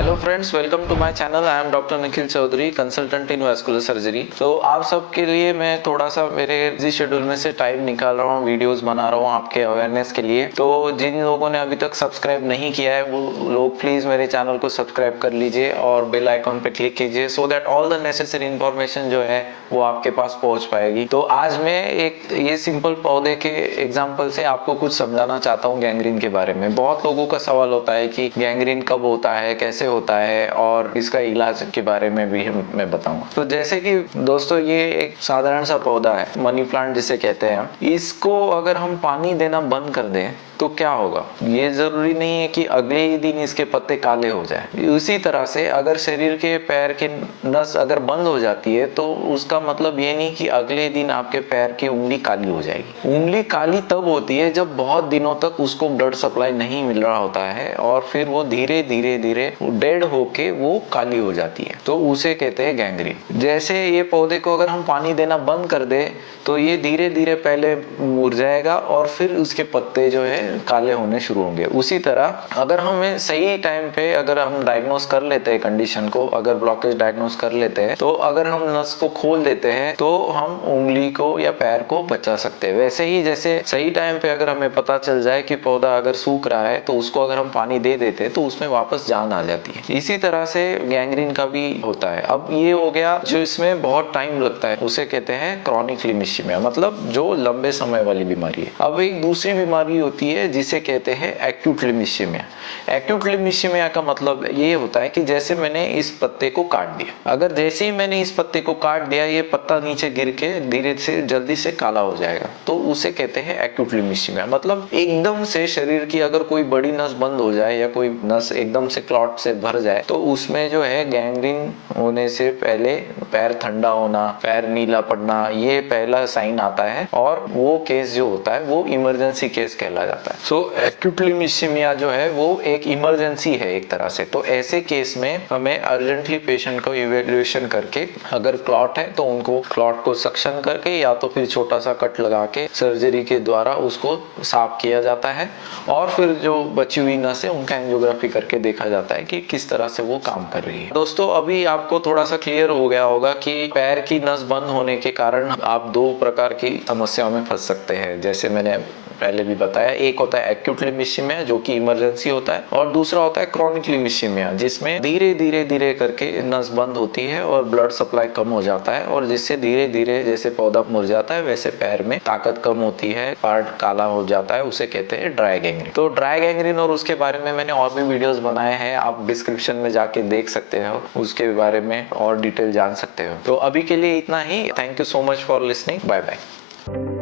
Hello friends, welcome to my channel. I am doctor Nikhil Chaudhary, consultant in vascular surgery. तो आप सबके लिए मैं थोड़ा सा मेरे बिजी शेड्यूल में से टाइम निकाल रहा हूँ, वीडियोस बना रहा हूँ आपके अवेयरनेस के लिए। तो जिन लोगों ने अभी तक सब्सक्राइब नहीं किया है वो लोग प्लीज मेरे चैनल को सब्सक्राइब कर लीजिए और बेल आइकॉन पे क्लिक कीजिए, so that all the necessary information जो है वो आपके पास पहुंच पाएगी। तो आज मैं एक ये सिंपल पौधे के एग्जाम्पल से आपको कुछ समझाना चाहता हूँ गैंग्रीन के बारे में। बहुत लोगों का सवाल होता है कि गैंग्रीन कब होता है, कैसे होता है और इसका इलाज के बारे में भी मैं बताऊंगा। तो जैसे कि दोस्तों, ये एक साधारण सा पौधा है, मनी प्लांट जिसे कहते हैं। इसको अगर हम पानी देना बंद कर दें तो क्या होगा? ये जरूरी नहीं है कि अगले ही दिन इसके पत्ते काले हो जाए। उसी तरह से अगर शरीर के पैर के नस अगर बंद हो जाती है तो उसका मतलब ये नहीं कि अगले दिन आपके पैर की उंगली काली हो जाएगी। उंगली काली तब होती है जब बहुत दिनों तक उसको ब्लड सप्लाई नहीं मिल रहा होता है और फिर वो धीरे धीरे धीरे डेड होके वो काली हो जाती है, तो उसे कहते हैं गैंग्रीन। जैसे ये पौधे को अगर हम पानी देना बंद कर दे तो ये धीरे धीरे पहले मुरझाएगा और फिर उसके पत्ते जो है काले होने शुरू होंगे। उसी तरह अगर हमें सही टाइम पे अगर हम डायग्नोस कर लेते हैं कंडीशन को, अगर ब्लॉकेज डायग्नोस कर लेते हैं, तो अगर हम नस को खोल देते हैं तो हम उंगली को या पैर को बचा सकते हैं। वैसे ही जैसे सही टाइम पे अगर हमें पता चल जाए कि पौधा अगर सूख रहा है तो उसको अगर हम पानी दे देते हैं तो उसमें वापस जान आ जाती है। इसी तरह से गैंग्रीन का भी होता है। अब ये हो गया जो इसमें बहुत टाइम लगता है, उसे कहते हैं क्रॉनिक लिमिशीमिया, मतलब जो लंबे समय वाली बीमारी है। अब एक दूसरी बीमारी होती है जिसे कहते हैं एक्यूट लिमिशीमिया। एक्यूट लिमिशीमिया का मतलब ये होता है कि जैसे मैंने इस पत्ते को काट दिया, अगर जैसे ही मैंने इस पत्ते को काट दिया ये पत्ता नीचे गिर के धीरे से जल्दी से काला हो जाएगा, तो उसे कहते हैं एक्यूट लिमिशीमिया। मतलब एकदम से शरीर की अगर कोई बड़ी नस बंद हो जाए या कोई नस एकदम से क्लॉट से भर जाए तो उसमें जो है गैंग्रीन होने से पहले पैर ठंडा होना, पैर नीला पड़ना, ये पहला साइन आता है और वो केस जो होता है वो इमरजेंसी केस कहला जाता है। सो एक्यूट लिमिशीमिया जो है वो एक इमरजेंसी है एक तरह से। तो ऐसे केस में हमें अर्जेंटली पेशेंट को इवेल्युएशन करके, अगर क्लॉट है तो उनको क्लॉट को सक्शन करके या तो फिर छोटा सा कट लगा के सर्जरी के द्वारा उसको साफ किया जाता है और फिर जो बची हुई नस है उनका एंजियोग्राफी करके देखा जाता है कि किस तरह से वो काम कर रही है। दोस्तों, अभी आपको थोड़ा सा क्लियर हो गया होगा कि पैर की नस बंद होने के कारण आप दो प्रकार की समस्याओं में फंस सकते हैं, जैसे मैंने पहले भी बताया। एक होता है एक्यूट लिमिशीमिया जो कि इमरजेंसी होता है और दूसरा होता है क्रॉनिक लिमिशीमिया जिसमें धीरे धीरे धीरे करके नस बंद होती है और ब्लड सप्लाई कम हो जाता है और जिससे धीरे धीरे जैसे पौधा मुरझाता है वैसे पैर में ताकत कम होती है, पार्ट काला हो जाता है, उसे कहते हैं ड्राई गैंग्रीन। तो ड्राई गैंग्रीन और उसके बारे में मैंने और भी वीडियोस बनाए हैं, आप डिस्क्रिप्शन में जाके देख सकते हो, उसके बारे में और डिटेल जान सकते हो। तो अभी के लिए इतना ही। Thank you so much for listening. Bye bye.